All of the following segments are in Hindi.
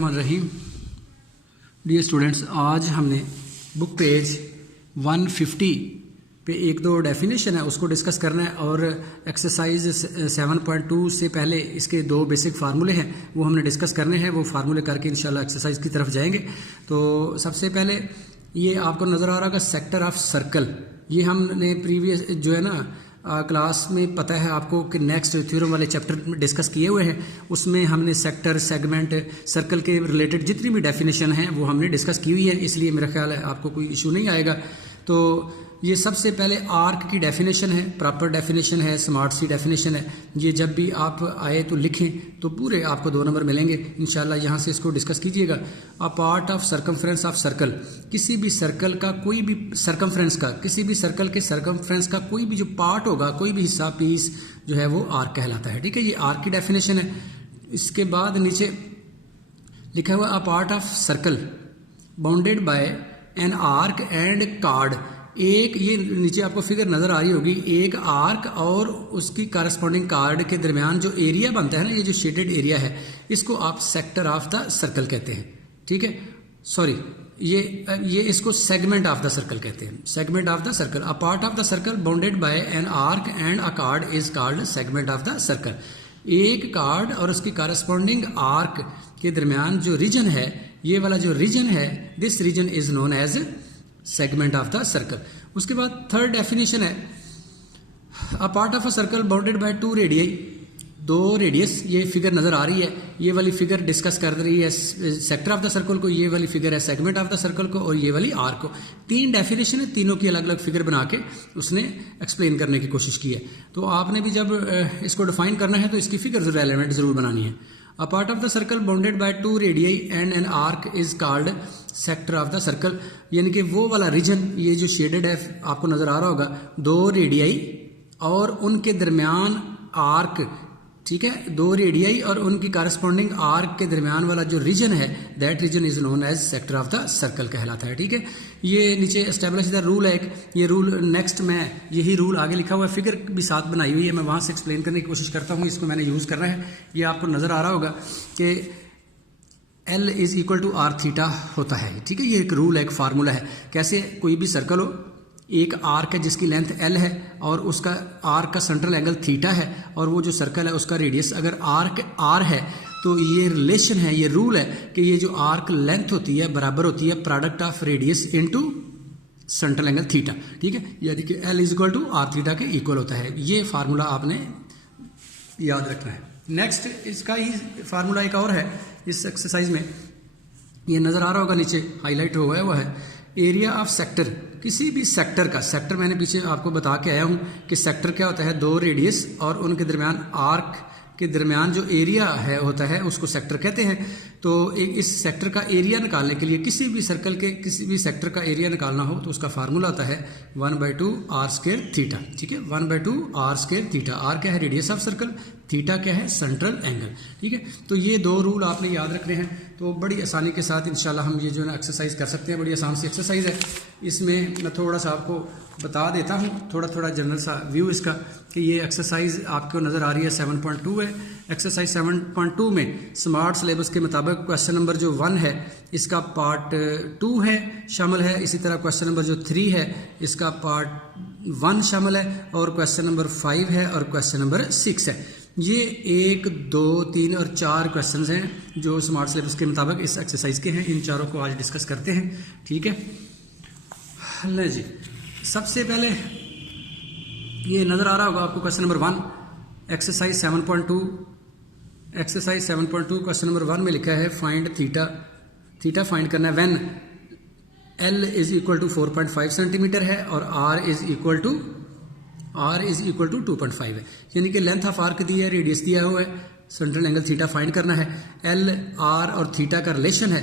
बिस्मिल्लाहिर्रहमानिर्रहीम। डियर स्टूडेंट्स, आज हमने बुक पेज 150 पे एक दो डेफिनेशन है उसको डिस्कस करना है और एक्सरसाइज 7.2 से पहले इसके दो बेसिक फार्मूले हैं वो हमने डिस्कस करने हैं। वो फार्मूले करके इंशाल्लाह एक्सरसाइज की तरफ जाएंगे। तो सबसे पहले ये आपको नज़र आ रहा होगा सेक्टर ऑफ सर्कल। ये हमने प्रीवियस जो है ना क्लास में पता है आपको कि नेक्स्ट थ्योरम वाले चैप्टर में डिस्कस किए हुए हैं। उसमें हमने सेक्टर, सेगमेंट, सर्कल के रिलेटेड जितनी भी डेफिनेशन हैं वो हमने डिस्कस की हुई है, इसलिए मेरा ख्याल है आपको कोई इशू नहीं आएगा। तो ये सबसे पहले आर्क की डेफिनेशन है, प्रॉपर डेफिनेशन है, स्मार्ट सी डेफिनेशन है। ये जब भी आप आए तो लिखें तो पूरे आपको 2 नंबर मिलेंगे इंशाल्लाह। यहाँ से इसको डिस्कस कीजिएगा। अ part of circumference of circle, किसी भी सर्कल का कोई भी सर्कमफ्रेंस का, किसी भी सर्कल के सर्कमफ्रेंस का कोई भी जो पार्ट होगा, कोई भी हिस्सा, पीस जो है वो आर्क कहलाता है। ठीक है, ये आर्क की डेफिनेशन है। इसके बाद नीचे लिखा हुआ अ part of circle bounded bye an arc and card. एक ये नीचे आपको फिगर नजर आ रही होगी, एक आर्क और उसकी कारस्पॉन्डिंग कार्ड के दरमियान जो एरिया बनता है ना, ये जो शेडेड एरिया है, इसको आप सेक्टर ऑफ द सर्कल कहते हैं। ठीक है, सॉरी, ये इसको सेगमेंट ऑफ द सर्कल कहते हैं। Segment of the circle, a part of the circle bounded bye an arc and a card is called segment of the circle. एक कार्ड और उसकी कारस्पॉन्डिंग आर्क के दरमियान जो रीजन है, ये वाला जो रीजन है, this region is known as segment of the circle. उसके बाद थर्ड डेफिनेशन है a part of a circle bounded by 2 radii, 2 radius. ये फिगर नजर आ रही है, ये वाली फिगर डिस्कस कर रही है सेक्टर ऑफ द सर्कल को, ये वाली फिगर है सेगमेंट ऑफ द सर्कल को, और ये वाली आर्क को। 3 डेफिनेशन है, तीनों की अलग अलग फिगर बना के उसने एक्सप्लेन करने की कोशिश की है। तो आपने भी जब इसको डिफाइन करना है तो इसकी फिगर रेलेवेंट जरूर बनानी है। A part of the circle bounded by 2 radii and an arc is called sector of the circle। यानी कि वो वाला रीजन, ये जो शेडेड है आपको नजर आ रहा होगा, 2 रेडियाई और उनके दरमियान आर्क। ठीक है, 2 रेडियाई और उनकी कारस्पॉन्डिंग आर्क के दरमियान वाला जो रीजन है, that region is known as sector of the circle कहलाता है। ठीक है, ये नीचे एस्टेब्लिश द रूल है एक, ये रूल नेक्स्ट में यही रूल आगे लिखा हुआ है, फिगर भी साथ बनाई हुई है, मैं वहां से एक्सप्लेन करने की कोशिश करता हूँ। इसको मैंने यूज करना है। ये आपको नजर आ रहा होगा कि L is equal to R theta होता है। ठीक है, ये एक रूल है, एक फार्मूला है। कैसे, कोई भी सर्कल हो, एक आर्क है जिसकी लेंथ L है और उसका आर्क का सेंट्रल एंगल थीटा है, और वो जो सर्कल है उसका रेडियस अगर आर्क R है, तो ये रिलेशन है, ये रूल है कि ये जो आर्क लेंथ होती है बराबर होती है product of radius into central angle theta. ठीक है, यानी कि L is equal to R theta के इक्वल होता है। ये फार्मूला आपने याद रखना है। नेक्स्ट इसका ही फार्मूला एक और है इस एक्सरसाइज में, ये नजर आ रहा होगा नीचे हाईलाइट हुआ है, वो है एरिया ऑफ सेक्टर। किसी भी सेक्टर का, सेक्टर मैंने पीछे आपको बता के आया हूं कि सेक्टर क्या होता है, 2 रेडियस और उनके दरमियान आर्क के दरमियान जो एरिया है होता है उसको सेक्टर कहते हैं। तो इस सेक्टर का एरिया निकालने के लिए, किसी भी सर्कल के किसी भी सेक्टर का एरिया निकालना हो तो उसका फार्मूला होता है 1/2 आर स्क्वायर थीटा। ठीक है, 1/2 आर स्क्वायर थीटा। आर क्या है, रेडियस ऑफ सर्कल, थीटा क्या है, सेंट्रल एंगल। ठीक है, तो ये 2 रूल आपने याद रखने हैं। तो बड़ी आसानी के साथ इंशाल्लाह हम ये जो है ना एक्सरसाइज कर सकते हैं। बड़ी आसान सी एक्सरसाइज है। इसमें मैं थोड़ा सा आपको बता देता हूँ, थोड़ा जनरल सा व्यू इसका, कि ये एक्सरसाइज आपको नज़र आ रही है 7.2 है। एक्सरसाइज 7.2 में स्मार्ट सिलेबस के मुताबिक क्वेश्चन नंबर जो 1 है इसका पार्ट 2 है शामिल है। इसी तरह क्वेश्चन नंबर जो 3 है इसका पार्ट 1 शामिल है, और क्वेश्चन नंबर 5 है और क्वेश्चन नंबर 6 है। ये 1, 2, 3 और 4 क्वेश्चन हैं जो स्मार्ट सिलेबस के मुताबिक इस एक्सरसाइज के हैं। इन चारों को आज डिस्कस करते हैं। ठीक है, ले जी, सबसे पहले ये नजर आ रहा होगा आपको question number 1, exercise 7.2। Exercise 7.2 question number 1 में लिखा है फाइंड थीटा। थीटा फाइंड करना है when L is equal to 4.5 centimetre है और R इज इक्वल टू 2.5 है। यानी कि लेंथ ऑफ आर्क दी है, रेडियस दिया हुआ है, सेंट्रल एंगल थीटा फाइंड करना है। L, R और थीटा का रिलेशन है,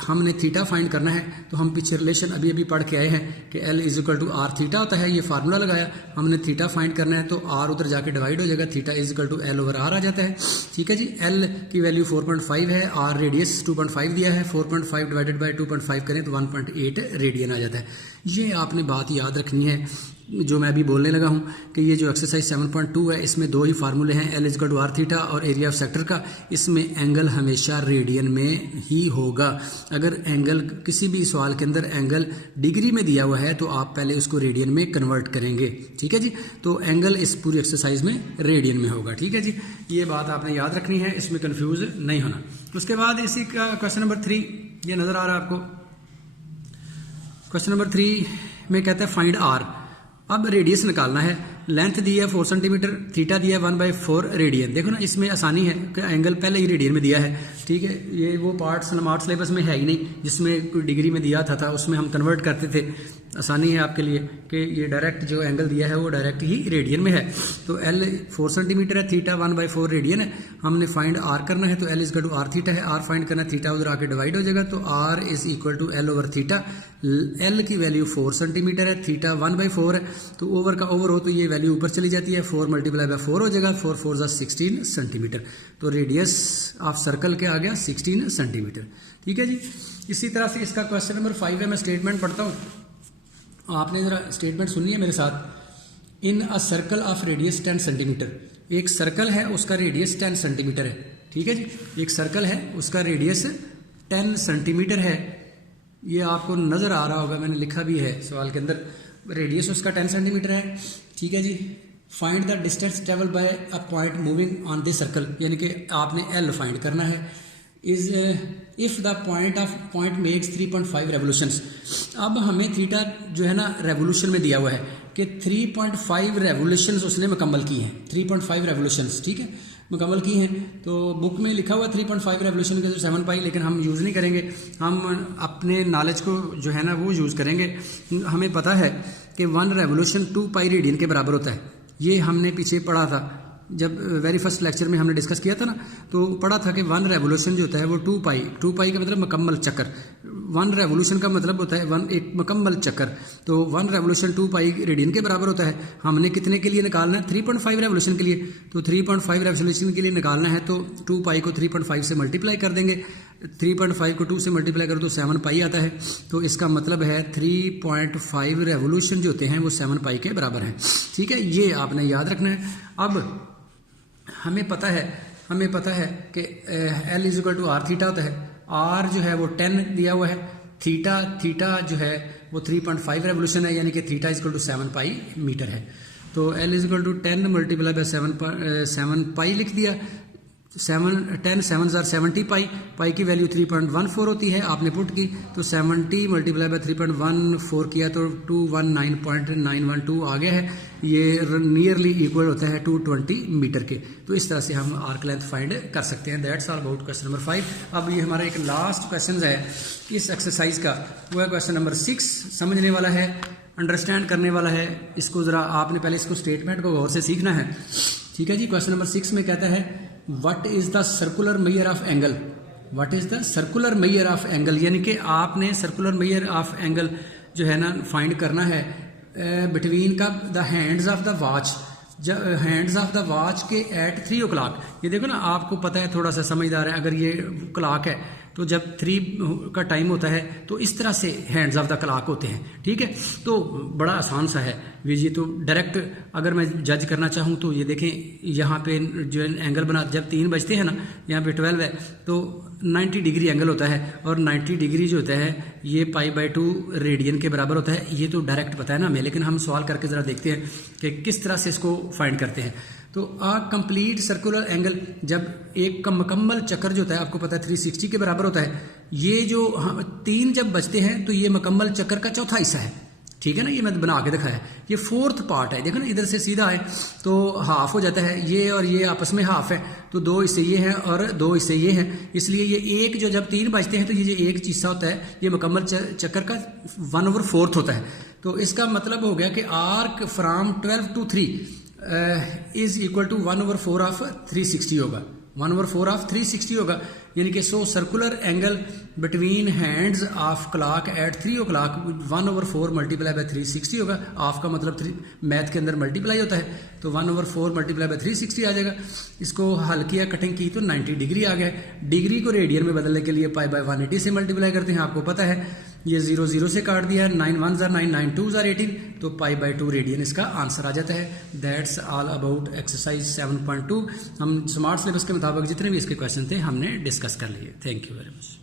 हमने थीटा फाइंड करना है। तो हम पीछे रिलेशन अभी पढ़ के आए हैं कि L is equal to R theta होता है। ये फार्मूला लगाया, हमने थीटा फाइंड करना है तो R उधर जाके डिवाइड हो जाएगा, theta is equal to L over R आ जाता है। ठीक है जी, L की वैल्यू 4.5 है, R रेडियस 2.5 दिया है, 4.5 डिवाइडेड बाई 2.5 करें तो 1.8 रेडियन आ जाता है। ये आपने बात याद रखनी है जो मैं अभी बोलने लगा हूँ कि ये जो एक्सरसाइज 7.2 है इसमें दो ही फार्मूले हैं, L equal to R theta और एरिया ऑफ सेक्टर का। इसमें एंगल हमेशा रेडियन में ही होगा। अगर एंगल किसी भी सवाल के अंदर एंगल डिग्री में दिया हुआ है तो आप पहले उसको रेडियन में कन्वर्ट करेंगे, ठीक है जी। तो एंगल इस पूरी एक्सरसाइज में रेडियन में होगा, ठीक है जी। ये बात आपने याद रखनी है, इसमें कन्फ्यूज नहीं होना। उसके बाद इसी का क्वेश्चन नंबर 3 ये नज़र आ रहा है आपको। क्वेश्चन नंबर 3 में कहता है फाइंड आर। अब रेडियस निकालना है, लेंथ दी है 4 सेंटीमीटर, थीटा दिया है 1/4 रेडियन। देखो ना इसमें आसानी है कि एंगल पहले ही रेडियन में दिया है, ठीक है। ये वो पार्ट स्मार्ट सिलेबस में है ही नहीं जिसमें कोई डिग्री में दिया था उसमें हम कन्वर्ट करते थे। आसानी है आपके लिए कि ये डायरेक्ट जो एंगल दिया है वो डायरेक्ट ही रेडियन में है। तो L 4 सेंटीमीटर है, थीटा 1/4 रेडियन है। हमने फाइंड आर करना है तो L is to R theta है, आर फाइंड करना है, थीटा उधर आके डिवाइड हो जाएगा तो R is equal to L over theta. L की वैल्यू 4 सेंटीमीटर है, थीटा 1/4 है, तो ओवर का ओवर हो तो ये वैल्यू ऊपर चली जाती है, 4 मल्टीप्लाई बाय 4 हो जाएगा, 4 4 जा 16 सेंटीमीटर। तो रेडियस ऑफ सर्कल के आ गया 16 सेंटीमीटर, ठीक है जी। इसी तरह से इसका क्वेश्चन नंबर 5 है, मैं स्टेटमेंट पढ़ता हूँ, आपने जरा स्टेटमेंट सुनिए मेरे साथ। In a circle of radius 10 centimetre, एक सर्कल है उसका रेडियस 10 सेंटीमीटर है, ठीक है जी। एक सर्कल है उसका रेडियस 10 सेंटीमीटर है, ये आपको नजर आ रहा होगा, मैंने लिखा भी है सवाल के अंदर। रेडियस उसका 10 सेंटीमीटर है, ठीक है जी। Find the distance travel by a point moving on this circle, यानी कि आपने L फाइंड करना है। Is if the point makes 3.5 revolutions. अब हमें थीटा जो है ना रेवोल्यूशन में दिया हुआ है कि 3.5 रेवोल्यूशंस उसने मुकम्मल की हैं, 3.5 रेवोल्यूशंस, ठीक है, मुकम्मल की हैं। तो बुक में लिखा हुआ 3.5 रेवोल्यूशन के 7 पाई, लेकिन हम यूज़ नहीं करेंगे, हम अपने नॉलेज को जो है ना वो यूज़ करेंगे। हमें पता है कि 1 रेवोल्यूशन 2 पाई रेडियन के बराबर होता है, ये हमने पीछे पढ़ा था जब वेरी फर्स्ट लेक्चर में हमने डिस्कस किया था ना, तो पढ़ा था कि 1 रेवोल्यूशन जो होता है वो 2 पाई का मतलब मुकम्मल चक्कर। 1 रेवोल्यूशन का मतलब होता है एक मुकम्मल चक्कर, तो 1 रेवोल्यूशन 2 पाई रेडियन के बराबर होता है। हमने कितने के लिए निकालना है? 3.5 रेवोल्यूशन के लिए। तो 3.5 रेवोल्यूशन के लिए निकालना है तो 2 पाई को 3.5 से मल्टीप्लाई कर देंगे, 3.5 को 2 से मल्टीप्लाई करो तो 7 पाई आता है। तो इसका मतलब है 3.5 रेवोल्यूशन जो होते हैं वो 7 पाई के बराबर हैं, ठीक है। ये आपने याद रखना है। अब हमें पता है कि L is equal to R theta होता है, आर जो है वो 10 दिया हुआ है, थीटा जो है वो 3.5 रेवोल्यूशन है, यानी कि theta is equal to 7 pi metre है। तो L is equal to 10 multiply by 7 pi लिख दिया। 10 7 आर 70 पाई की वैल्यू 3.14 होती है, आपने पुट की तो 70 मल्टीप्लाई बाय 3.14 किया तो 219.912 आ गया है। ये नियरली इक्वल होता है 220 मीटर के। तो इस तरह से हम आर्क लेंथ फाइंड कर सकते हैं। That's all about question number 5। अब ये हमारा एक लास्ट क्वेश्चन है इस एक्सरसाइज का, वो है क्वेश्चन नंबर 6। समझने वाला है, अंडरस्टैंड करने वाला है, इसको ज़रा आपने पहले इसको स्टेटमेंट को गौर से सीखना है, ठीक है जी। क्वेश्चन नंबर 6 में कहता है what is the circular measure of angle. What is the circular measure of angle, यानी कि आपने सर्कुलर मेजर ऑफ एंगल जो है ना फाइंड करना है बिटवीन का the hands of the watch, hands of the watch के एट 3 o'clock। ये देखो ना, आपको पता है, थोड़ा सा समझदार है, अगर ये क्लॉक है तो जब 3 का टाइम होता है तो इस तरह से हैंड्स ऑफ द क्लॉक होते हैं, ठीक है। तो बड़ा आसान सा है ये तो डायरेक्ट अगर मैं जज करना चाहूँ तो ये देखें, यहाँ पे जो एंगल बना, जब 3 बजते हैं ना, यहाँ पे 12 है तो 90 डिग्री एंगल होता है, और 90 डिग्री जो होता है ये π/2 रेडियन के बराबर होता है। ये तो डायरेक्ट पता है ना हमें, लेकिन हम सवाल करके ज़रा देखते हैं कि किस तरह से इसको फाइंड करते हैं। तो अ कंप्लीट सर्कुलर एंगल, जब एक का मुकम्मल चक्कर जो होता है आपको पता है 360 के बराबर होता है। ये जो 3 जब बचते हैं तो ये मुकम्मल चक्कर का चौथा हिस्सा है, ठीक है ना। ये मैं बना के दिखाया, ये 4th पार्ट है। देखो ना, इधर से सीधा है तो हाफ हो जाता है, ये और ये आपस में हाफ है, तो 2 हिस्से ये हैं और 2 हिस्से ये हैं। इसलिए ये एक जो जब 3 बचते हैं तो ये जो एक हिस्सा होता है ये मुकम्मल चक्कर का 1/4 होता है। तो इसका मतलब हो गया कि arc from 12 to 3 is equal to 1/4 of 360 होगा, 1/4 ऑफ 360 होगा। यानी कि so circular angle between hands of clock at 3 o'clock 1/4 multiply by 360 होगा। ऑफ का मतलब 3 मैथ के अंदर मल्टीप्लाई होता है, तो 1/4 मल्टीप्लाई बाय 360 आ जाएगा। इसको हल किया, कटिंग की तो 90 डिग्री आ गया। डिग्री को रेडियन में बदलने के लिए π/180 से मल्टीप्लाई करते हैं, आपको पता है। ये 0 0 से काट दिया, 9 1 ज़ा 9, 9 2 ज़ा 18, तो π/2 रेडियन इसका आंसर आ जाता है। That's all about exercise 7.2। हम स्मार्ट सिलेबस के मुताबिक जितने भी इसके क्वेश्चन थे हमने डिस्कस कर लिए। Thank you very much.